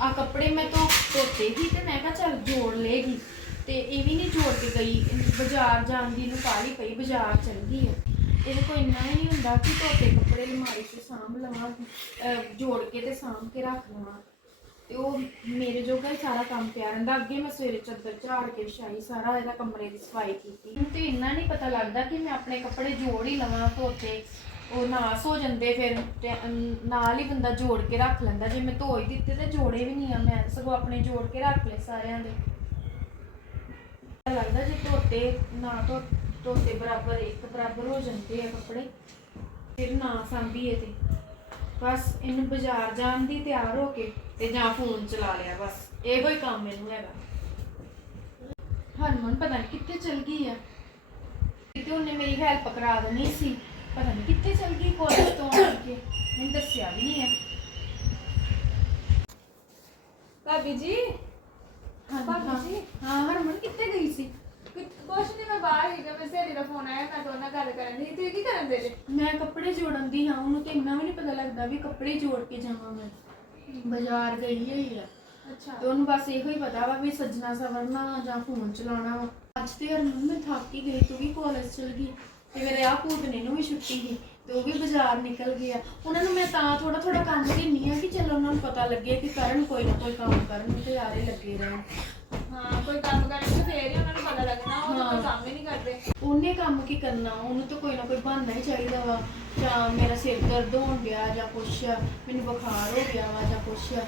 ਆ ਕੱਪੜੇ ਮੈਂ ਤੋਂ ਧੋਤੇ ਹੀ ਤੇ ਮੈਂ ਕਿਹਾ ਚੱਲ ਜੋੜ ਲੇਗੀ ਤੇ ਇਹ ਵੀ ਨਹੀਂ ਜੋੜ ਕੇ ਗਈ, ਬਾਜ਼ਾਰ ਜਾਣ ਦੀ ਨੂੰ ਕਾਲੀ ਪਈ, ਬਾਜ਼ਾਰ ਚਲ ਗਈ ਹੈ ਇਹਦੇ ਕੋਈ ਇੰਨਾ ਹੀ ਨਹੀਂ ਹੁੰਦਾ ਕਿ ਧੋਤੇ ਕੱਪੜੇ ਅਲਮਾਰੀ 'ਚ ਸਾਂਭ ਲਵਾਂ ਜੋੜ ਕੇ ਤੇ ਸਾਂਭ ਕੇ ਰੱਖ ਲਵਾਂ। ਤੇ ਉਹ ਮੇਰੇ ਜੋਗਾ ਹੀ ਸਾਰਾ ਕੰਮ ਪਿਆ ਰਹਿੰਦਾ। ਅੱਗੇ ਮੈਂ ਸਵੇਰੇ ਚੱਦਰ ਝਾੜ ਕੇ ਵਿਛਾਈ, ਸਾਰਾ ਇਹਦਾ ਕਮਰੇ ਦੀ ਸਫ਼ਾਈ ਕੀਤੀ। ਹੁਣ ਤੇ ਇੰਨਾ ਨਹੀਂ ਪਤਾ ਲੱਗਦਾ ਕਿ ਮੈਂ ਆਪਣੇ ਕੱਪੜੇ ਜੋੜ ਹੀ ਲਵਾਂ ਧੋਤੇ। ਉਹ ਨਾਸ ਹੋ ਜਾਂਦੇ ਫਿਰ ਤੇ ਅਮ, ਨਾਲ ਹੀ ਬੰਦਾ ਜੋੜ ਕੇ ਰੱਖ ਲੈਂਦਾ। ਜੇ ਮੈਂ ਧੋ ਹੀ ਦਿੱਤੇ ਤੇ ਜੋੜੇ ਵੀ ਨਹੀਂ ਆ ਮੈਂ ਸਗੋਂ ਆਪਣੇ ਜੋੜ ਕੇ ਰੱਖ ਲਏ ਸਾਰਿਆਂ ਦੇ। ਲੱਗਦਾ ਜੇ ਧੋਤੇ ਨਾ ਧੋ ਧੋਤੇ ਬਰਾਬਰ ਇੱਕ ਬਰਾਬਰ ਹੋ ਜਾਂਦੇ ਆ ਕੱਪੜੇ ਫਿਰ ਨਾ ਸਾਂਭੀਏ ਤੇ। ਬਸ ਇਹਨੂੰ ਬਾਜ਼ਾਰ ਜਾਣ ਦੀ ਤਿਆਰ ਹੋ ਕੇ ਤੇ ਜਾਂ ਫੋਨ ਚਲਾ ਲਿਆ ਬਸ ਇਹੋ ਹੀ ਕੰਮ ਮੈਨੂੰ ਹੈਗਾ। ਹਰਮਨ ਪਤਾ ਨਹੀਂ ਕਿੱਥੇ ਚਲ ਗਈ ਆ। ਕਿਤੇ ਉਹਨੇ ਮੇਰੀ ਹੈਲਪ ਕਰਾ ਦੇਣੀ ਸੀ। ਪਤਾ ਨਹੀਂ ਕਿੱਥੇ ਚਲ ਗਈ ਕਾਲਜ ਤੋਂ ਆਣ ਕੇ। ਮੈਨੂੰ ਦੱਸਿਆ ਵੀ ਨਹੀਂ ਹੈ। ਭਾਬੀ ਜੀ ਹਾਂ ਭਾਬੀ ਜੀ। ਹਾਂ ਹਰਮਨ ਕਿੱਥੇ ਗਈ ਸੀ? ਕੁਛ ਨਹੀਂ ਮੈਂ ਬਾਹਰ ਹੀ ਮੈਂ ਸਹੇਲੀ ਦਾ ਫੋਨ ਆਇਆ ਮੈਂ ਨਾਲ ਗੱਲ ਕਰਨ ਦੀ ਤੁਸੀਂ ਕੀ ਕਰਨ ਦੇ ਜੇ? ਮੈਂ ਕੱਪੜੇ ਜੋੜਨ ਦੀ ਹਾਂ ਉਹਨੂੰ ਤੇ ਇੰਨਾ ਵੀ ਨਹੀਂ ਪਤਾ ਲੱਗਦਾ ਵੀ ਕੱਪੜੇ ਜੋੜ ਕੇ ਜਾਵਾਂ ਮੈਂ। ਬਾਜ਼ਾਰ ਗਈ ਹੋਈ ਆ। ਅੱਛਾ। ਤੇ ਉਹਨੂੰ ਬਸ ਇਹੋ ਹੀ ਪਤਾ ਵਾ ਵੀ ਸੱਜਣਾ ਸਵਰਨਾ ਜਾਂ ਫੋਨ ਚਲਾਉਣਾ ਵਾ। ਅੱਜ ਤੇ ਹਰਮਨ ਮੈਂ ਥੱਕ ਹੀ ਗਈ ਤੂੰ ਵੀ ਕਾਲਜ ਚਲ ਗਈ। ਤੇ ਮੇਰੇ ਆ ਭੂਤਨੇ ਨੂੰ ਵੀ ਛੁੱਟੀ ਸੀ ਤੇ ਉਹ ਵੀ ਬਾਜ਼ਾਰ ਨਿਕਲ ਗਿਆ ਉਹਨਾਂ ਨੂੰ ਮੈਂ ਤਾਂ ਥੋੜਾ ਥੋੜਾ ਕੰਮ ਦਿੰਨੀ ਆ ਕਿ ਚਲੋ ਉਹਨਾਂ ਨੂੰ ਪਤਾ ਲੱਗੇ ਕਿ ਕਰਨ ਕੋਈ ਨਾ ਕੋਈ ਕੰਮ ਕਰਨ ਤੇ ਯਾਰੇ ਲੱਗੇ ਰਹਿਣ। ਹਾਂ ਕੋਈ ਕੰਮ ਕਰਨ ਤੇ ਫੇਰ ਹੀ ਉਹਨਾਂ ਨੂੰ ਪਤਾ ਲੱਗਣਾ ਉਹ ਤਾਂ ਕੋਈ। ਕੰਮ ਹੀ ਨਹੀਂ ਕਰਦੇ। ਉਹਨੇ ਕੰਮ ਕੀ ਕਰਨਾ? ਉਹਨੂੰ ਤਾਂ ਕੋਈ ਨਾ ਕੋਈ ਬਹਾਨਾ ਹੀ ਚਾਹੀਦਾ ਵਾ। ਜਾਂ ਮੇਰਾ ਸਿਰ ਦਰਦ ਹੋਣ ਗਿਆ ਜਾਂ ਕੁਛ ਆ ਮੈਨੂੰ ਬੁਖਾਰ ਹੋ ਗਿਆ ਵਾ ਜਾਂ ਕੁਛ। ਆ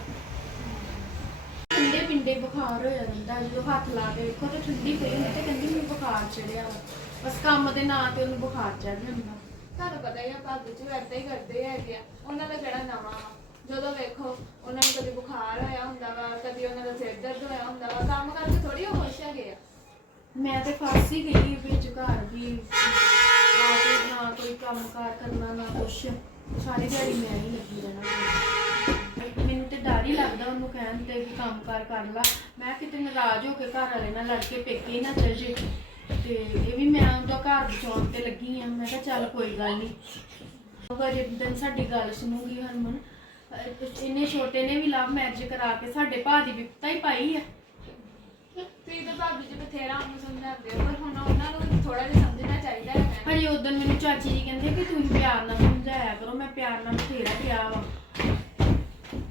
ਠੰਡੇ ਪਿੰਡੇ ਬੁਖਾਰ ਹੋਇਆ ਰਹਿੰਦਾ ਜਦੋਂ ਹੱਥ ਲਾ ਕੇ ਵੇਖੋ ਤੇ ਠੰਡੀ ਪਈ ਹੁੰਦੀ ਤੇ ਕਹਿੰਦੀ ਮੈਨੂੰ ਬੁਖਾਰ ਚੜਿਆ ਵਾ। ਬਸ ਕੰਮ ਦੇ ਨਾਂ ਤੇ ਉਹਨੂੰ ਬੁਖਾਰ ਚੜ ਜਾਂਦਾ। ਤੁਹਾਨੂੰ ਪਤਾ ਹੀ ਆ ਭਾਬੀ ਜੀ ਏਦਾਂ ਹੀ ਕਰਦੇ ਹੈਗੇ ਆ। ਉਹਨਾਂ ਦਾ ਕਿਹੜਾ ਨਵਾਂ ਵਾ? ਜਦੋਂ ਵੇਖੋ ਉਹਨਾਂ ਨੂੰ ਕਦੇ ਬੁਖਾਰ ਹੋਇਆ ਹੁੰਦਾ ਵਾ ਕਦੀ ਉਹਨਾਂ ਦਾ ਸਿਰ ਦਰਦ ਹੋਇਆ ਹੁੰਦਾ ਵਾ ਕੰਮ ਕਰਕੇ ਥੋੜੀ ਉਹ ਖੁਸ਼ ਹੈਗੇ ਆ। ਮੈਂ ਤੇ ਫਸ ਹੀ ਗਈ ਵਿੱਚ ਘਰ ਵੀ। ਆ ਕੇ ਨਾ ਕੋਈ ਕੰਮ ਕਾਰ ਕਰਨਾ ਨਾ ਕੁਛ। ਸਾਰੀ ਦਿਹਾੜੀ ਮੈਂ ਹੀ ਲੱਗੀ ਰਹਿਣਾ। ਮੈਨੂੰ ਤੇ ਡਰ ਹੀ ਲੱਗਦਾ ਉਹਨੂੰ ਕਹਿਣ ਤੇ ਵੀ ਕੰਮ ਕਾਰ ਕਰ ਲਾ। ਮੈਂ ਕਿਤੇ ਨਾਰਾਜ਼ ਹੋ ਕੇ ਘਰ ਵਾਲੇ ਨਾਲ ਲੜ ਕੇ ਪੇਕੇ ਹੀ ਨਾ ਚਲ ਜੇ ਤੇ ਇਹ ਵੀ ਮੈਂ ਉਹਦਾ ਘਰ ਬਚਾਉਣ ਤੇ ਲੱਗੀ ਆ। ਮੈਂ ਕਿਹਾ ਚੱਲ ਕੋਈ ਗੱਲ ਨਹੀਂ ਉਹ ਅਜੇ ਦਿਨ ਸਾਡੀ ਗੱਲ ਸੁਣੂਗੀ ਹਰਮਨ। ਅਹ ਇਹਨੇ ਛੋਟੇ ਨੇ ਵੀ ਲਵ ਮੈਰਿਜ ਕਰਾ ਕੇ ਸਾਡੇ ਭਾ ਦੀ ਵਿਪਤਾ ਹੀ ਪਾਈ ਆ। ਤੁਸੀਂ ਤਾਂ ਭਾਬੀ ਜੀ ਬਥੇਰਾ ਉਹਨੂੰ ਸਮਝਾਉਂਦੇ ਹੋ ਪਰ ਹੁਣ ਉਹਨਾਂ ਨੂੰ ਥੋੜਾ ਜਿਹਾ ਸਮਝਣਾ ਚਾਹੀਦਾ ਹੈ ਹਜੇ ਉਦੋਂ ਮੈਨੂੰ ਚਾਚੀ ਜੀ ਕਹਿੰਦੇ ਕਿ ਤੁਸੀਂ ਪਿਆਰ ਨਾਲ ਸਮਝਾਇਆ ਕਰੋ ਮੈਂ ਪਿਆਰ ਨਾਲ ਬਥੇਰਾ ਕਿਹਾ ਵਾ।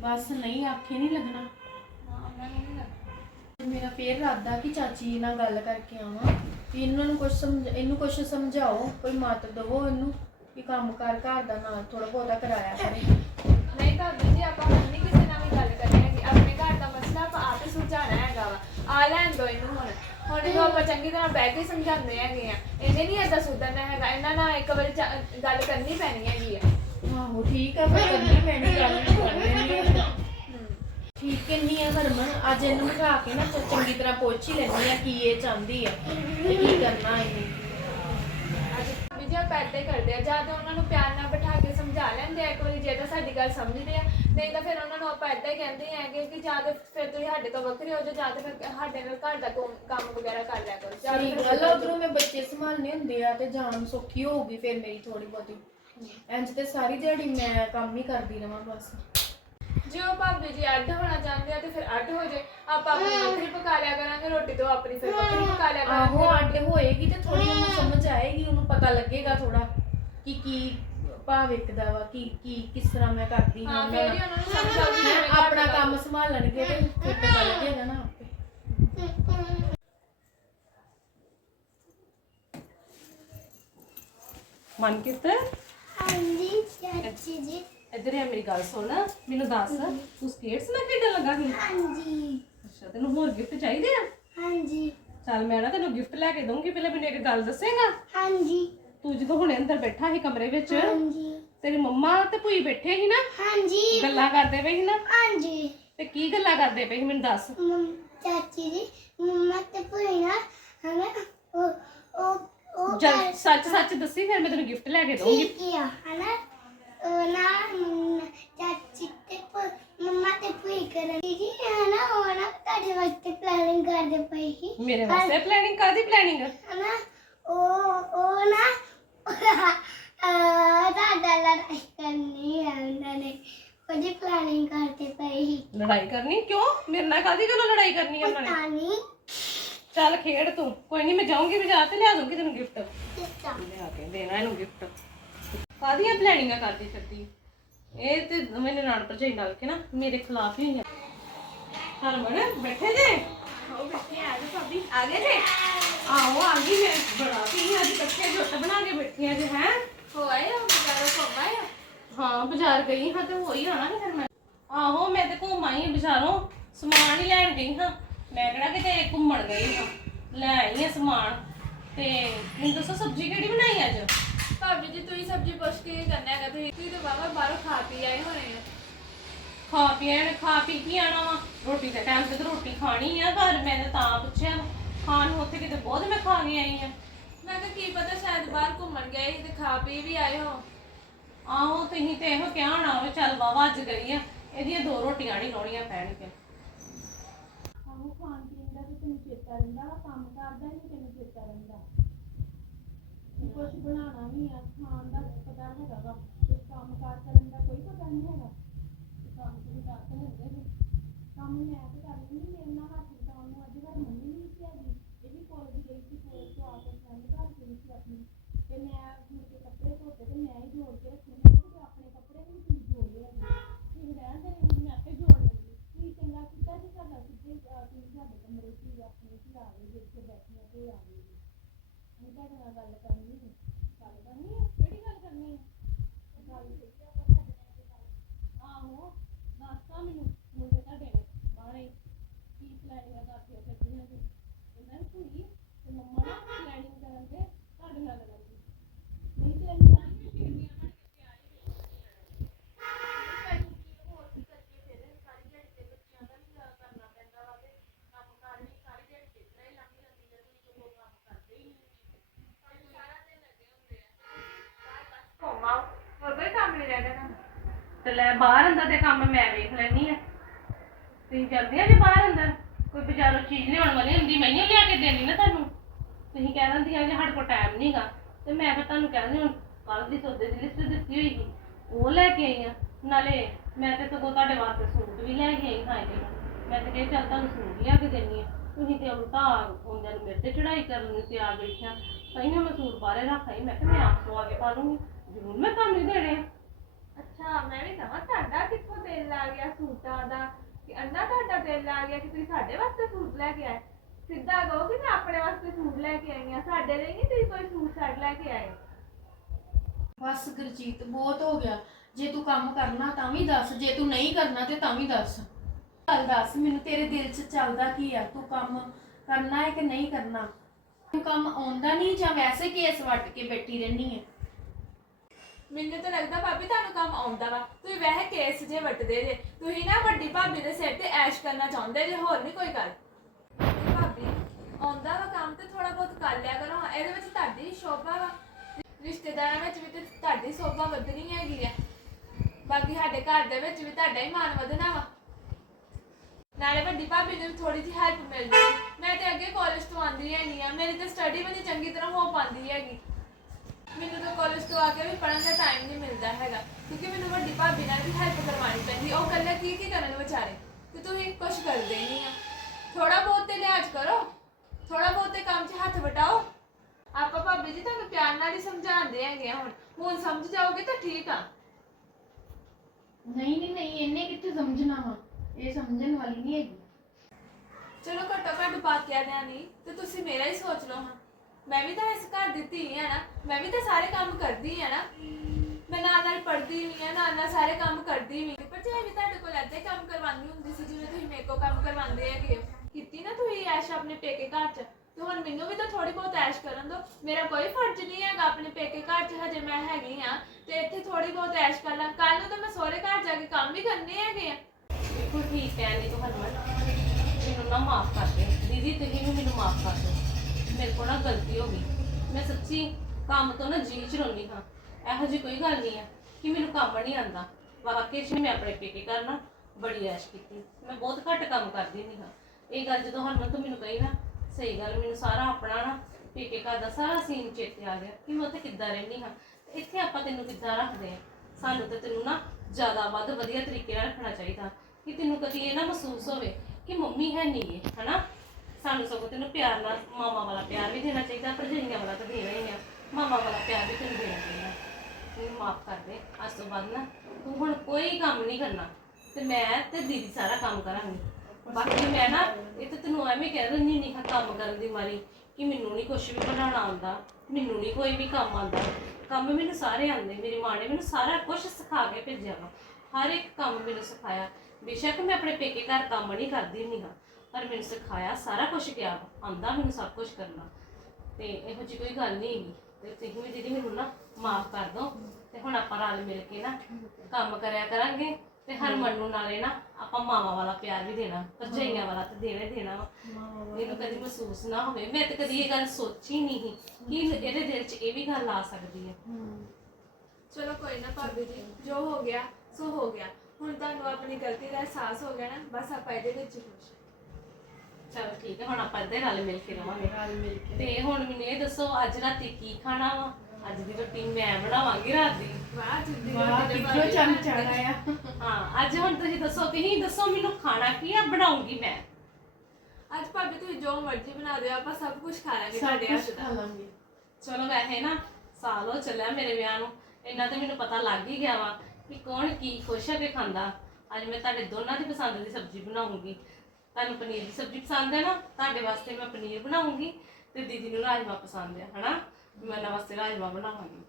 ਬਸ ਨਹੀਂ ਆਖੇ ਨਹੀਂ ਲੱਗਣਾ। ਹਾਂ ਉਹਨਾਂ ਨੂੰ ਨਹੀਂ ਲੱਗਦਾ ਮੇਰਾ ਫੇਰ ਇਰਾਦਾ ਕਿ ਚਾਚੀ ਜੀ ਨਾਲ ਗੱਲ ਕਰਕੇ ਆਵਾਂ। ਇਹਨਾਂ ਨੂੰ ਕੁਝ ਸਮਝ ਇਹਨੂੰ ਕੁਝ ਸਮਝਾਓ ਕੋਈ ਮਤ ਦਵੋ ਇਹਨੂੰ ਵੀ ਕੰਮ ਕਰ ਘਰ ਦਾ ਨਾਲ ਥੋੜਾ ਬਹੁਤਾ ਕਰਾਇਆ ਕਰੇ। ਨਹੀਂ ਭਾਬੀ ਜੀ ਆਪਾਂ ਹੁਣ ਨਹੀਂ ਕਿਸੇ ਨਾਲ ਵੀ ਗੱਲ ਕਰਨੀ ਹੈਗੀ। ਆਪਣੇ ਘਰ ਦਾ ਮਸਲਾ ਆਪਾਂ ਆਪੇ ਸੁਲਝਾਉਣਾ ਹੈਗਾ ਵਾ। ਆ ਲੈਣ ਦੋ ਇਹਨੂੰ ਹੁਣ। ਹੁਣ ਇਹਨੂੰ ਆਪਾਂ ਚੰਗੀ ਤਰ੍ਹਾਂ ਬਹਿ ਕੇ ਸਮਝਾਉਂਦੇ ਹੈਗੇ ਆ ਇਹਨੇ ਨਹੀਂ ਏਦਾਂ ਸੁਧਰਨਾ ਹੈਗਾ। ਇਹਨਾਂ ਨਾਲ ਇੱਕ ਵਾਰੀ ਚ- ਗੱਲ ਕਰਨੀ ਪੈਣੀ ਹੈਗੀ ਆ। ਆਹੋ ਠੀਕ ਆ ਕਰਨੀ ਪੈਣੀ ਗੱਲ ਨਹੀਂ। ਠੀਕ ਨਹੀਂ ਆ ਹਰਮਨ ਅੱਜ ਇਹਨੂੰ ਬਿਠਾ ਕੇ ਨਾ ਚ- ਚੰਗੀ ਤਰ੍ਹਾਂ ਪੁੱਛ ਹੀ ਲੈਣੀ ਆ ਕੀ ਇਹ ਚਾਹੁੰਦੀ ਆ ਤੇ ਕੀ ਕਰਨਾ ਇਹਨੇ। ਅੱਜ ਵੀ ਜੀ ਆਪਾਂ ਏਦਾਂ ਹੀ ਕਰਦੇ ਆ ਜਾਂ ਤਾਂ ਉਹਨਾਂ ਨੂੰ ਪਿਆਰ ਨਾਲ ਬਿਠਾ ਕੇ ਸਮਝਾ ਲੈਂਦੇ ਆ ਇੱਕ ਵਾਰੀ ਜੇ ਤਾਂ ਸਾਡੀ ਗੱਲ ਸਮਝਦੇ ਆ ਨਹੀਂ ਤਾਂ ਫਿਰ ਉਹਨਾਂ ਨੂੰ ਆਪਾਂ ਏਦਾਂ ਹੀ ਕਹਿੰਦੇ ਹੈਗੇ ਕਿ ਜਾਂ ਤਾਂ ਫਿਰ ਤੁਸੀਂ ਸਾਡੇ ਤੋਂ ਵੱਖਰੇ ਹੋ ਜਾਓ ਜਾਂ ਤਾਂ ਫਿਰ ਸਾਡੇ ਨਾਲ ਘਰ ਦਾ ਕੰਮ ਕੰਮ ਵਗੈਰਾ ਕਰ ਲਿਆ ਕਰੋ ਜਾਂ ਤਾਂ ਸਹੀ ਫਿਰ ਗੱਲ ਆ ਉਧਰੋਂ ਮੈਂ ਬੱਚੇ ਸੰਭਾਲਨੇ ਹੁੰਦੇ ਆ ਤੇ ਜਾਨ ਸੌਖੀ ਹੋਊਗੀ ਫਿਰ ਮੇਰੀ ਥੋੜੀ ਬਹੁਤੀ। ਇੰਜ ਤੇ ਸਾਰੀ ਦਿਹਾੜੀ ਮੈਂ ਕੰਮ ਹੀ ਕਰਦੀ ਰਵਾਂ ਬਸ। ਜੇ ਉਹ ਭਾਬੀ ਜੀ ਅੱਡ ਹੋਣਾ ਚਾਹੁੰਦੇ ਆ ਤੇ ਫਿਰ ਅੱਡ ਹੋ ਜੇ ਆਪਾਂ ਆਪਣੀ ਵੱਖਰੀ ਪਕਾ ਲਿਆ ਕਰਾਂਗੇ ਰੋਟੀ ਤੋਂ ਆਪਣੀ ਫਿਰ ਵੱਖਰੀ ਪਕਾ ਲਿਆ ਆਹੋ ਕਰਾਂਗੇ ਅੱਡ ਹੋਏਗੀ ਤੇ ਥੋੜੀ ਉਹਨੂੰ ਸਮਝ ਆਏਗੀ ਉਹਨੂੰ ਪਤਾ ਲੱਗੇਗਾ ਥੋੜਾ ਕਿ ਕੀ ਭਾਵ ਵਿਕਦਾ ਵਾ ਕੀ ਕੀ ਕਿਸ ਤਰ੍ਹਾਂ ਮੈਂ ਕਰਦੀ ਹਾਂ ਹਾਂ ਫਿਰ ਹੀ ਮੈਂ ਉਹਨਾਂ ਨੂੰ ਸਮਝ ਆਊਗੀ ਮੈਂ ਕਿਵੇਂ ਘਰ ਆਪਣਾ ਦਾ ਕੰਮ ਸੰਭਾਲਣਗੇ ਤੇ ਫਿਰ ਪਤਾ ਲੱਗੇਗਾ ਨਾ ਆਪੇ। ਮਨਕਿਤ ਹਾਂਜੀ ਚਾਚੀ ਜੀ। ਇੱਧਰ ਆ ਮੇਰੀ ਗੱਲ ਸੁਣ ਮੈਨੂੰ ਦੱਸ ਤੂੰ ਸਕੇਟਸ ਨਾਲ ਖੇਡਣ ਲੱਗਾ ਸੀ? ਹਾਂਜੀ। ਅੱਛਾ ਤੈਨੂੰ ਹੋਰ ਗਿਫਟ ਚਾਹੀਦੇ ਆ? ਹਾਂਜੀ। ਚੱਲ ਮੈਂ ਨਾ ਤੈਨੂੰ ਗਿਫਟ ਲੈ ਕੇ ਦਊਂਗੀ ਪਹਿਲਾਂ ਮੈਨੂੰ ਇੱਕ ਗੱਲ ਦੱਸੇਗਾ? ਹਾਂਜੀ। ਤੂੰ ਜਦੋਂ ਹੁਣੇ ਅੰਦਰ ਬੈਠਾ ਸੀ ਕਮਰੇ ਵਿੱਚ ਹਾਂਜੀ। ਤੇਰੀ ਮੰਮਾ ਤੇ ਭੂਈ ਬੈਠੇ ਸੀ ਨਾ? ਹਾਂਜੀ। ਗੱਲਾਂ ਕਰਦੇ ਪਏ ਸੀ ਨਾ? ਹਾਂਜੀ। ਤੇ ਕੀ ਗੱਲਾਂ ਕਰਦੇ ਪਏ ਸੀ ਮੈਨੂੰ ਦੱਸ? ਮੰਮ- ਚਾਚੀ ਜੀ ਮੰਮਾ ਤੇ ਪੁਰੀਨਾ ਹਨਾ ਉਹ ਉਹ ਉਹ ਸੱਚ ਸੱਚ ਦੱਸੀ ਫਿਰ ਮੈਂ ਤੈਨੂੰ ਗਿਫਟ ਲੈ ਕੇ ਦਊਂਗੀ। ਠੀਕ ਆ ਹਨਾ? ਨਾ ਮ, ਚਾਚੀ ਤੇ ਪ- ਮੰਮਾ ਤੇ ਪੁਰੀ ਕਰਨ ਜੀ ਹਨਾ ਉਹ ਨਾ ਤੁਹਾਡੇ ਵਾਸਤੇ ਪਲਾਨਿੰਗ ਕਰਦੇ ਪਈ ਸੀ ਮੇਰੇ ਵਾਸਤੇ ਪਲੈਨਿੰਗ ਕਾਦੀ ਪਲੈਨਿੰਗ ਹਨਾ? ਉਹ ਉਹ ਨਾ ਆ ਸਾਡਾ ਲੜਾਈ ਕਰਨੀ ਹੈ ਉਹਨਾਂ ਨੇ। ਉਹਦੀ ਪਲਾਨਿੰਗ ਕਰਦੇ ਪਈ ਸੀ। ਲੜਾਈ ਲੜਾਈ ਕਰਨੀ? ਕਿਉਂ? ਮੇਰੇ ਨਾਲ ਕਾਦੀ ਗੱਲੋਂ ਲੜਾਈ ਕਰਨੀ ਉਹਨਾਂ ਨੇ? ਪਤਾ ਨਹੀਂ ਚੱਲ ਖੇਡ ਤੂੰ। ਕੋਈ ਨਹੀਂ ਮੈਂ ਜਾਊਂਗੀ ਬਾਜ਼ਾਰ ਤੇ ਲਿਆ ਦੂੰਗੀ ਤੈਨੂੰ ਗਿਫਟ ਲਿਆ ਕੇ ਦੇਣਾ ਇਹਨੂੰ ਗਿਫਟ ਕਾਦੀਆਂ ਪਲੈਨਿੰਗਾਂ ਕਰਦੀ ਫਿਰਦੀ ਇਹ ਤੇ ਮੈਨੇ ਨਾਲ ਭਰਜਾਈ ਨਾਲ ਕੇ ਨਾ ਮੇਰੇ ਖਿਲਾਫ ਹੀ ਹੈ ਹਰਮਨ ਬੈਠੇ ਜੇ? ਉਹ ਬੈਠੇ ਆ ਜੀ ਭਾਬੀ। ਆ ਗਏ ਜੀ? ਆਹੋ ਆ ਗਈ ਮੈਂ। ਬੜਾ ਪੀ ਅੱਜ ਇਕੱਠੇ ਜੁੱਟ ਬਣਾ ਕੇ ਬੈਠੀਆਂ ਜੇ ਹੈ? ਹੋ ਆਏ ਹੋ ਬਜ਼ਾਰੋਂ ਘੁੰਮ ਆਏ ਹੋ ਹਾਂ ਬਾਜ਼ਾਰ ਗਈ ਹਾਂ ਤੇ ਹੋਈ ਆਣਾ ਨੀ ਫਿਰ ਮੈਂ। ਆਹੋ ਮੈਂ ਤੇ ਘੁੰਮ ਆਈ ਬਾਜ਼ਾਰੋਂ। ਸਮਾਨ ਹੀ ਲੈਣ ਗਈ ਹਾਂ। ਮੈਂ ਕਿਹੜਾ ਕਿਤੇ ਘੁੰਮਣ ਗਈ ਹਾਂ। ਲੈ ਆਈ ਹਾਂ ਸਮਾਨ। ਤੇ ਮੈਨੂੰ ਦੱਸੋ ਸਬਜ਼ੀ ਕਿਹੜੀ ਬਣਾਈ ਅੱਜ? ਭਾਬੀ ਜੀ ਤੁਸੀਂ ਸਬਜ਼ੀ ਪੁੱਛ ਕੇ ਕੀ ਕਰਨਾ ਹੈਗਾ ਤੁਸੀਂ ਤੁਸੀਂ ਤਾਂ ਬਾਬਾ ਬਾਹਰੋਂ ਖਾ ਪੀ ਆਏ ਹੋਣੇ ਆ। ਖਾ ਪੀ ਐਨ ਖਾ ਪੀ ਕੀ ਆਣਾ ਵਾ? ਰੋਟੀ ਦੇ ਟਾਈਮ ਤੇ ਤਾਂ ਰੋਟੀ ਖਾਣੀ ਆ ਘਰ ਮੈਂ ਤਾਂ ਤਾਂ ਪੁੱਛਿਆ ਵਾ। ਖਾਣ ਨੂੰ ਉੱਥੇ ਕਿਤੇ ਬਹੁਤ ਮੈਂ ਖਾ ਕੇ ਆਈ ਆ। ਮੈਂ ਤਾਂ ਕੀ ਪਤਾ ਸ਼ਾਇਦ ਬਾਹਰ ਘੁੰਮਣ ਗਏ ਸੀ ਤੇ ਖਾ ਪੀ ਵੀ ਆਏ ਹੋ ਆਹੋ ਤੁਸੀਂ ਤੇ ਇਹੋ ਕਿਹਾ ਹੋਣਾ ਵਾ ਚੱਲ ਬਾਬਾ ਅੱਜ ਗਈ ਆ। ਇਹਦੀਆਂ ਦੋ ਰੋਟੀਆਂ ਨਹੀਂ ਲਾਉਣੀਆਂ ਪੈਣਗੀਆਂ। ਆਹੋ ਖਾਣ ਪੀਣ ਦਾ ਤੇ ਤੈਨੂੰ ਚੇਤਾ ਰਹਿੰਦਾ ਵਾ ਕੰਮ ਕਰਦਾ ਨਹੀਂ ਕੁਝ ਬਣਾਉਣਾ ਵੀ ਆ, ਖਾਣ ਦਾ ਪਤਾ ਹੈਗਾ ਵਾ ਤੇ ਕੰਮ ਕਾਰ ਕਰਨ ਦਾ ਕੋਈ ਪਤਾ ਨਹੀਂ ਹੈਗਾ। ਤੇ ਕੰਮ ਤੇ ਦੱਸ ਦਿੰਦੇ ਨੇ। ਕੰਮ ਮੈਂ ਤੇ ਕਰ ਲੈਂਦੀ ਮੇਰੇ ਨਾਲ ਹੱਥ ਬਟਾਉਣ ਨੂੰ ਅੱਜ ਘਰ ਮੰਮੀ ਨਹੀਂ ਸੀ ਹੈਗੀ। ਇਹ ਵੀ ਕਾਲਜ ਗਈ ਸੀ ਕਾਲਜ ਤੋਂ ਆ ਕੇ ਫਰੈਂਡ ਘਰ ਗਈ ਸੀ ਆਪਣੀ। ਤੇ ਮੈਂ ਮੁੜ ਕੇ ਕੱਪੜੇ ਧੋਤੇ ਤੇ ਮੈਂ ਹੀ ਜੋੜ ਕੇ ਰੱਖੇ ਮੈਂ ਕਿਹਾ ਆਪਣੇ ਕੱਪੜੇ ਵੀ ਤੁਸੀਂ ਜੋੜ ਲਿਆ ਤੁਸੀਂ ਰਹਿਣ ਦੇ ਮੈਂ ਆਪੇ ਜੋੜ ਲੈਂਦੀ ਤੁਸੀਂ ਚੰਗਾ ਕੀਤਾ ਜੀ ਸਾਡਾ ਸਿੱਧੇ ਤੁਸੀਂ ਸਾਡੇ ਕਮਰੇ 'ਚ ਹੀ ਆਪਣੇ 'ਚ ਆ ਗਏ ਜੇ ਬੈਠੀਆਂ ਤੇ ਆ ਗਏ। ਜੀ ਅਸੀਂ ਤੁਹਾਡੇ ਨਾਲ ਗੱਲ ਕਰਨੀ ਸੀ ਗੱਲ ਕਰਨੀ ਹੈ ਕਿਹੜੀ ਗੱਲ ਕਰਨੀ ਹੈ ਗੱਲ ਕੀਤੀ ਆਪਾਂ ਤੁਹਾਡੇ ਨਾਲ ਤੇ ਗੱਲ ਆਹੋ ਦੱਸਤਾ ਮੈਨੂੰ ਮੁੰਡੇ ਤੁਹਾਡੇ ਨੇ ਬਾਹਰੇ ਕੀ ਪਲੈਨਿੰਗ ਕਰਦੀਆਂ ਫਿਰਦੀਆਂ ਜੀ ਇਹਨਾਂ ਨੂੰ ਕੁੜੀ ਤੇ ਮੰਮਾ ਨਾ ਪਲੈਨਿੰਗ ਕਰਨ ਤੇ ਤੁਹਾਡੇ ਨਾਲ ਲੜਨ ਦੀ ਨਹੀਂ ਤੇ ਅਸੀਂ ਤਾਂ ਹੀ ਸ਼ੇਰਨੀਆਂ ਬਣ ਕੇ ਤਿਆਰ ਹੀ ਹੋਰ ਕੀ ਕਰੀਏ ਫਿਰ ਸਾਰੀ ਦਿਹਾੜੀ ਤੇ ਬੱਚਿਆਂ ਦਾ ਵੀ ਕਰਨਾ ਪੈਂਦਾ ਵਾ ਤੇ ਕੰਮ ਕਾਰ ਵੀ ਸਾਰੀ ਦਿਹਾੜੀ ਤੇ ਇਤਨਾ ਹੀ ਲੰਘ ਜਾਂਦੀ ਹੈ ਤੁਸੀਂ ਕੋਈ ਕੰਮ ਕਰਦੇ ਹੀ ਨਹੀਂ ਸਾਰਾ ਦਿਨ ਲੱਗੇ ਹੁੰਦੇ ਆ ਬਾਹਰ ਬਸ ਘੁੰਮ ਆਓ ਹੋਰ ਕੋਈ ਕੰਮ ਨਹੀਂ ਰਹਿ ਜਾਣਾ ਤੇ ਲੈ ਬਾਹਰ ਅੰਦਰ ਦੇ ਕੰਮ ਮੈਂ ਵੇਖ ਲੈਣੀ ਆ। ਤੁਸੀਂ ਕਰਦੇ ਆ ਜੇ ਬਾਹਰ ਅੰਦਰ? ਕੋਈ ਬਾਜ਼ਾਰੋਂ ਚੀਜ਼ ਲਿਆਉਣ ਵਾਲੀ ਹੁੰਦੀ, ਮੈਂ ਲਿਆ ਕੇ ਦੇਣੀ ਨਾ ਤੁਹਾਨੂੰ। ਤੁਸੀਂ ਕਹਿ ਦਿੰਦੀਆਂ ਜੇ ਸਾਡੇ ਕੋਲ ਟਾਈਮ ਨਹੀਂਗਾ ਤੇ ਮੈਂ ਫਿਰ ਤੁਹਾਨੂੰ ਕਹਿੰਦੀ ਹੁਣ ਕੱਲ ਦੀ ਸੌਦੇ ਦੀ ਲਿਸਟ ਦਿੱਤੀ ਹੋਈ ਸੀ, ਉਹ ਲੈ ਕੇ ਆਈ ਆ ਨਾਲੇ ਮੈਂ ਤੇ ਸਗੋਂ ਤੁਹਾਡੇ ਵਾਸਤੇ ਸੂਟ ਵੀ ਲੈ ਕੇ ਆਈ ਹਾਂ ਇਹਦੇ ਮੈਂ ਤੇ ਕਿਹਾ ਚੱਲ ਤੁਹਾਨੂੰ ਸੂਟ ਲਿਆ ਕੇ ਦੇਣੀ ਆ ਤੁਸੀਂ ਤੇ ਉਲਟਾ ਹੁੰਦਿਆਂ ਨੂੰ ਮੇਰੇ ਤੇ ਚੜਾਈ ਕਰਨ ਨੂੰ ਤਿਆਰ ਬੈਠਿਆ ਸਹੀ ਮੈਂ ਸੂਟ ਬਾਹਰੇ ਰੱਖ ਮੈਂ ਕਿਹਾ ਮੈਂ ਆਪ ਸਵਾ ਕੇ ਪਾ ਲੂੰਗੀ। ਜ਼ਰੂਰ ਮੈਂ ਤੁਹਾਨੂੰ ਹੀ ਦੇਣੇ ਆ ਅੱਛਾ ਮੈਂ ਵੀ ਕਹਾਂ ਤੁਹਾਡਾ ਕਿੱਥੋਂ ਦਿਲ ਆ ਗਿਆ ਸੂਟਾਂ ਦਾ ਕਿ ਅੰਨਾ ਤੁਹਾਡਾ ਦਿਲ ਆ ਗਿਆ ਕਿ ਤੁਸੀਂ ਸਾਡੇ ਵਾਸਤੇ ਸੂਟ ਲੈ ਕੇ ਆਏ? ਸਿੱਧਾ ਕਹੋ ਕਿ ਮੈਂ ਆਪਣੇ ਵਾਸਤੇ ਸੂਟ ਲੈ ਕੇ ਆਈ ਆ ਸਾਡੇ ਲਈ ਨਹੀਂ ਤੁਸੀਂ ਕੋਈ ਸੂਟ ਸਾਡ ਲੈ ਕੇ ਆਏ। ਬਸ ਗੁਰਜੀਤ, ਬਹੁਤ ਹੋ ਗਿਆ। ਜੇ ਤੂੰ ਕੰਮ ਕਰਨਾ ਤਾਂ ਵੀ ਦੱਸ, ਜੇ ਤੂੰ ਨਹੀਂ ਕਰਨਾ ਤੇ ਤਾਂ ਵੀ ਦੱਸ। ਚੱਲ ਦੱਸ, ਮੈਨੂੰ ਤੇਰੇ ਦਿਲ 'ਚ ਚੱਲਦਾ ਕੀ ਆ? ਤੂੰ ਕੰਮ ਕਰਨਾ ਹੈ ਕਿ ਨਹੀਂ ਕਰਨਾ? ਤੂੰ ਕੰਮ ਆਉਂਦਾ ਨਹੀਂ ਜਾਂ ਵੈਸੇ ਕੇਸ ਵੱਟ ਕੇ ਬੈਠੀ ਰਹਿਣੀ ਹੈ? ਮੈਨੂੰ ਤਾਂ ਲੱਗਦਾ ਭਾਬੀ ਤੁਹਾਨੂੰ ਕੰਮ ਆਉਂਦਾ ਵਾ। ਤੁਸੀਂ ਵੈਸੇ ਕੇਸ ਜੇ ਵੱਟਦੇ ਜੇ। ਤੁਸੀਂ ਨਾ ਵੱਡੀ ਭਾਬੀ ਦੇ ਸਿਰ ਤੇ ਐਸ਼ ਕਰਨਾ ਚਾਹੁੰਦੇ ਜੇ, ਹੋਰ ਨਹੀਂ ਕੋਈ ਗੱਲ। ਭਾਬੀ, ਆਉਂਦਾ ਵਾ ਕੰਮ ਤੇ ਥੋੜਾ ਬਹੁਤ ਕਰ ਲਿਆ ਕਰੋ। ਇਹਦੇ ਵਿੱਚ ਤੁਹਾਡੀ ਹੀ ਸ਼ੋਭਾ ਵਾ। ਰਿਸ਼ਤੇਦਾਰਾਂ ਵਿੱਚ ਵੀ ਤੇ ਤੁਹਾਡੀ ਸ਼ੋਭਾ ਵਧਣੀ ਹੈਗੀ ਆ। ਬਾਕੀ ਸਾਡੇ ਘਰ ਦੇ ਵਿੱਚ ਵੀ ਤੁਹਾਡਾ ਹੀ ਮਾਨ ਵਧਣਾ ਵਾ। ਨਾਲੇ ਵੱਡੀ ਭਾਬੀ ਨੂੰ ਥੋੜੀ ਜਿਹੀ ਹੈਲਪ ਮਿਲ ਜੂਗੀ ਮੈਂ ਤੇ ਅੱਗੇ ਕਾਲਜ ਤੋਂ ਆਂਦੀ ਹੈਗੀ ਆ। ਮੇਰੀ ਤੇ ਸਟੱਡੀ ਵੀ ਨਹੀਂ ਚੰਗੀ ਤਰ੍ਹਾਂ ਹੋ ਪਾਉਂਦੀ ਹੈਗੀ। ਮੈਨੂੰ ਤਾਂ ਕਾਲਜ ਤੋਂ ਆ ਕੇ ਵੀ ਪੜਨ ਦਾ ਟਾਈਮ ਨਹੀਂ ਮਿਲਦਾ ਹੈਗਾ ਕਿਉਂਕਿ ਮੈਨੂੰ ਵੱਡੀ ਭਾਬੀ ਨਾਲ ਵੀ ਹੈਲਪ ਕਰਵਾਉਣੀ ਪੈਂਦੀ ਉਹ ਕੱਲੇ ਕੀ ਕੀ ਕਰਨ ਵਿਚਾਰੇ ਤੇ ਤੁਸੀਂ ਕੁਝ ਕਰਦੇ ਹੀ ਨਹੀਂ ਆ ਥੋੜਾ ਬਹੁਤ ਤੇ ਲਿਹਾਜ਼ ਕਰੋ ਥੋੜਾ ਬਹੁਤ ਤੇ ਕੰਮ 'ਚ ਹੱਥ ਵਟਾਓ ਆਪਾਂ ਭਾਬੀ ਜੀ ਤੁਹਾਨੂੰ ਪਿਆਰ ਨਾਲ ਹੀ ਸਮਝਾਉਂਦੇ ਹੈਗੇ ਆ ਹੁਣ। ਹੁਣ ਸਮਝ ਜਾਓਗੇ ਤਾਂ ਠੀਕ ਆ ਨਹੀਂ ਨਹੀਂ ਨਹੀਂ ਇਹਨੇ ਕਿੱਥੇ ਸਮਝਣਾ ਵਾ ਇਹ ਸਮਝਣ ਵਾਲੀ ਨਹੀਂ ਹੈਗੀ ਚਲੋ ਘੱਟੋ ਘੱਟ ਬਾਕੀਆਂ ਦੇ ਨਹੀਂ ਤੇ ਤੁਸੀਂ ਮੇਰਾ ਹੀ ਸੋਚ ਲਓ ਹਾਂ ਮੈਂ ਵੀ ਤਾਂ ਇਸ ਘਰ ਦੀ ਧੀ ਆ ਨਾ, ਮੈਂ ਵੀ ਤਾਂ ਸਾਰੇ ਕੰਮ ਕਰਦੀ ਆ ਨਾ। ਮੈਂ ਨਾਲ ਨਾਲ ਪੜ੍ਹਦੀ ਵੀ ਆ, ਨਾਲ ਨਾਲ ਸਾਰੇ ਕੰਮ ਕਰਦੀ ਵੀ ਪਰ ਜੇ ਵੀ ਤੁਹਾਡੇ ਕੋਲ ਏਦਾਂ ਕੰਮ ਕਰਵਾਉਣੀ ਹੁੰਦੀ ਸੀ, ਜਿਵੇਂ ਤੁਸੀਂ ਮੇਰੇ ਕੋਲ ਕੰਮ ਕਰਵਾਉਂਦੇ ਹੈਗੇ ਹੋ। ਕੀਤੀ ਨਾ ਤੁਸੀਂ ਐਸ਼ ਆਪਣੇ ਪੇਕੇ ਘਰ 'ਚ? ਤੇ ਹੁਣ ਮੈਨੂੰ ਵੀ ਤਾਂ ਥੋੜੀ ਬਹੁਤ ਐਸ਼ ਕਰਨ ਦਿਓ। ਮੇਰਾ ਕੋਈ ਫਰਜ਼ ਨਹੀਂ ਹੈਗਾ ਆਪਣੇ ਪੇਕੇ ਘਰ 'ਚ, ਹਜੇ ਮੈਂ ਹੈਗੀ ਆ। ਤੇ ਇੱਥੇ ਥੋੜੀ ਬਹੁਤ ਐਸ਼ ਕਰ ਲਾਂ। ਕੱਲ ਨੂੰ ਤਾਂ ਮੈਂ ਸਹੁਰੇ ਘਰ ਜਾ ਕੇ ਕੰਮ ਵੀ ਕਰਨੇ ਹੈਗੇ ਆ। ਬਿਲਕੁਲ ਠੀਕ ਕਹਿ ਨਹੀਂ ਤੂੰ ਹਰਮਨ ਮੈਨੂੰ ਨਾ ਮਾਫ ਕਰ ਦੇ ਦੀਦੀ, ਤੁਸੀਂ ਵੀ ਮੈਨੂੰ ਮਾਫ ਕਰ ਦਿਓ। ਮੇਰੇ ਕੋਲ ਨਾ ਗਲਤੀ ਹੋ ਗਈ। ਮੈਂ ਸੱਚੀ ਕੰਮ ਤੋਂ ਨਾ ਜੀ ਚੜਾਉਣੀ ਹਾਂ। ਇਹੋ ਜਿਹੀ ਕੋਈ ਗੱਲ ਨਹੀਂ ਹੈ ਕਿ ਮੈਨੂੰ ਕੰਮ ਨਹੀਂ ਆਉਂਦਾ। ਵਾਕਈ ਜੀ ਮੈਂ ਆਪਣੇ ਪੇਕੇ ਕਰਨਾ ਬੜੀ ਐਸ਼ ਕੀਤੀ। ਮੈਂ ਬਹੁਤ ਘੱਟ ਕੰਮ ਕਰਦੀ ਨਹੀਂ ਹਾਂ। ਇਹ ਗੱਲ ਜਦੋਂ ਹਰਮਨ ਤੂੰ ਮੈਨੂੰ ਕਹੀ ਨਾ, ਸਹੀ ਗੱਲ, ਮੈਨੂੰ ਸਾਰਾ ਆਪਣਾ ਨਾ ਪੇਕੇ ਘਰ ਦਾ ਸਾਰਾ ਸੀਨ ਚੇਤੇ ਆ ਗਿਆ ਕਿ ਮੈਂ ਉੱਥੇ ਕਿੱਦਾਂ ਰਹਿੰਦੀ ਹਾਂ। ਤੇ ਇੱਥੇ ਆਪਾਂ ਤੈਨੂੰ ਕਿੱਦਾਂ ਰੱਖਦੇ ਆ ਸਾਨੂੰ ਤੇ ਤੈਨੂੰ ਨਾ ਜ਼ਿਆਦਾ ਵੱਧ ਵਧੀਆ ਤਰੀਕੇ ਨਾਲ ਰੱਖਣਾ ਚਾਹੀਦਾ ਕਿ ਤੈਨੂੰ ਕਦੀ ਇਹ ਨਾ ਮਹਿਸੂਸ ਹੋਵੇ ਕਿ ਮੰਮੀ ਹੈ ਨਹੀਂ ਹੈ ਹਨਾ? ਸਾਨੂੰ ਸਗੋਂ ਤੈਨੂੰ ਪਿਆਰ ਨਾਲ ਮਾਮਾ ਵਾਲਾ ਪਿਆਰ ਵੀ ਦੇਣਾ ਚਾਹੀਦਾ, ਭਰਜਾਈਆਂ ਵਾਲਾ ਤਾਂ ਦੇਣਾ ਹੀ ਆ। ਮਾਮਾ ਵਾਲਾ ਪਿਆਰ ਵੀ ਤੈਨੂੰ ਦੇਣਾ ਚਾਹੀਦਾ। ਤੈਨੂੰ ਮਾਫ ਕਰ ਦੇ, ਅੱਜ ਤੋਂ ਬਾਅਦ ਨਾ ਤੂੰ ਹੁਣ ਕੋਈ ਕੰਮ ਨਹੀਂ ਕਰਨਾ ਤੇ ਮੈਂ ਤੇ ਦੀਦੀ ਸਾਰਾ ਕੰਮ ਕਰਾਂਗੀ। ਬਾਕੀ ਮੈਂ ਨਾ ਇਹ ਤਾਂ ਤੈਨੂੰ ਐਵੇਂ ਕਹਿ ਦਿੰਦੀ ਨਹੀਂ ਹਾਂ, ਕੰਮ ਕਰਨ ਦੀ ਮਾਰੀ ਕਿ ਮੈਨੂੰ ਨਹੀਂ ਕੁਝ ਵੀ ਬਣਾਉਣਾ ਆਉਂਦਾ, ਮੈਨੂੰ ਨਹੀਂ ਕੋਈ ਵੀ ਕੰਮ ਆਉਂਦਾ। ਕੰਮ ਮੈਨੂੰ ਸਾਰੇ ਆਉਂਦੇ, ਮੇਰੀ ਮਾਂ ਨੇ ਮੈਨੂੰ ਸਾਰਾ ਕੁਝ ਸਿਖਾ ਕੇ ਭੇਜਿਆ ਵਾ। ਹਰ ਇੱਕ ਕੰਮ ਮੈਨੂੰ ਸਿਖਾਇਆ। ਬੇਸ਼ੱਕ ਮੈਂ ਆਪਣੇ ਪੇਕੇ ਘਰ ਕੰਮ ਨਹੀਂ ਕਰਦੀ ਹੁੰਦੀ ਹਾਂ। ਪਰ ਮੈਨੂੰ ਸਿਖਾਇਆ, ਸਾਰਾ ਕੁਝ ਗਿਆ ਵਾ ਆਉਂਦਾ ਮੈਨੂੰ ਸਭ ਕੁਝ ਕਰਨਾ। ਤੇ ਇਹੋ ਜਿਹੀ ਕੋਈ ਗੱਲ ਨਹੀਂ ਹੈਗੀ। ਤੇ ਤੁਸੀਂ ਵੀ ਦੀਦੀ ਮੈਨੂੰ ਨਾ ਮਾਫ ਕਰ ਦਿਓ। ਤੇ ਹੁਣ ਆਪਾਂ ਰਲ ਮਿਲ ਕੇ ਨਾ ਕੰਮ ਕਰਿਆ ਕਰਾਂਗੇ। ਤੇ ਹਰਮਨ ਨੂੰ ਨਾਲੇ ਨਾ ਆਪਾਂ ਮਾਵਾ ਵਾਲਾ ਪਿਆਰ ਵੀ ਦੇਣਾ, ਭਰਜਾਈਆਂ ਵਾਲਾ ਤੇ ਦੇਣਾ ਹੀ ਦੇਣਾ ਵਾ। ਇਹਨੂੰ ਕਦੀ ਮਹਿਸੂਸ ਨਾ ਹੋਵੇ। ਮੈਂ ਤੇ ਕਦੀ ਇਹ ਗੱਲ ਸੋਚੀ ਨਹੀਂ ਕਿ ਇਹਦੇ ਦਿਲ 'ਚ ਇਹ ਵੀ ਗੱਲ ਆ ਸਕਦੀ ਹੈ। ਚਲੋ ਕੋਈ ਨਾ ਭਾਬੀ ਜੀ, ਜੋ ਹੋ ਗਿਆ, ਸੋ ਹੋ ਗਿਆ। ਹੁਣ ਤੁਹਾਨੂੰ ਆਪਣੀ ਗਲਤੀ ਦਾ ਅਹਿਸਾਸ ਹੋ ਗਿਆ ਨਾ, ਬਸ ਆਪਾਂ ਇਹਦੇ ਵਿੱਚ ਹੀ ਖੁਸ਼ ਹਾਂ। ਚਲੋ ਠੀਕ ਹੈ ਹੁਣ ਆਪਾਂ ਇੱਦਾਂ ਰਲ ਮਿਲ ਕੇ ਰਵਾਂਗੇ। ਰਲ ਮਿਲ ਕੇ। ਤੇ ਹੁਣ ਮੈਨੂੰ ਇਹ ਦੱਸੋ ਅੱਜ ਰਾਤੀ ਕੀ ਖਾਣਾ ਵਾ? ਅੱਜ ਦੀ ਰੋਟੀ ਮੈਂ ਬਣਾਵਾਂਗੀ ਰਾਤ ਦੀ। ਵਾਹ ਜਿੰਦੀ ਵਾਹ ਕਿੱਥੋਂ ਚੰਨ ਚੜਾ ਆ ਹਾਂ ਅੱਜ ਹੁਣ ਤੁਸੀਂ ਦੱਸੋ ਤੁਸੀਂ ਦੱਸੋ ਮੈਨੂੰ ਖਾਣਾ ਕੀ ਆ ਬਣਾਉਂਗੀ ਮੈਂ। ਅੱਜ ਭਾਬੀ ਤੁਸੀਂ ਜੋ ਮਰਜ਼ੀ ਬਣਾ ਦਿਓ ਆਪਾਂ ਸਭ ਕੁਝ ਖਾ ਲਾਂਗੇ ਸਭ ਤੁਹਾਡੇ ਕੁਝ ਹੱਥ ਖਾ ਦਾ। ਲਾਂਗੇ ਚਲੋ ਵੈਸੇ ਨਾ ਸਾਲ ਹੋ ਚੱਲਿਆ ਮੇਰੇ ਵਿਆਹ ਨੂੰ। ਇੰਨਾ ਤੇ ਮੈਨੂੰ ਪਤਾ ਲੱਗ ਹੀ ਗਿਆ ਵਾ ਕਿ ਕੌਣ ਕੀ ਖੁਸ਼ ਹੋ ਕੇ ਖਾਂਦਾ। ਅੱਜ ਮੈਂ ਤੁਹਾਡੇ ਦੋਨਾਂ ਦੀ ਪਸੰਦ ਦੀ ਸਬਜ਼ੀ ਬਣਾਉਂਗੀ। ਤੁਹਾਨੂੰ ਪਨੀਰ ਦੀ ਸਬਜ਼ੀ ਪਸੰਦ ਹੈ ਨਾ, ਤੁਹਾਡੇ ਵਾਸਤੇ ਮੈਂ ਪਨੀਰ ਬਣਾਉਂਗੀ ਤੇ ਦੀਦੀ ਨੂੰ ਰਾਜਮਾ ਪਸੰਦ ਹੈ, ਹਨਾ? ਮੈਂ ਉਹਨਾਂ ਵਾਸਤੇ ਰਾਜਮਾ ਬਣਾਵਾਂਗੀ।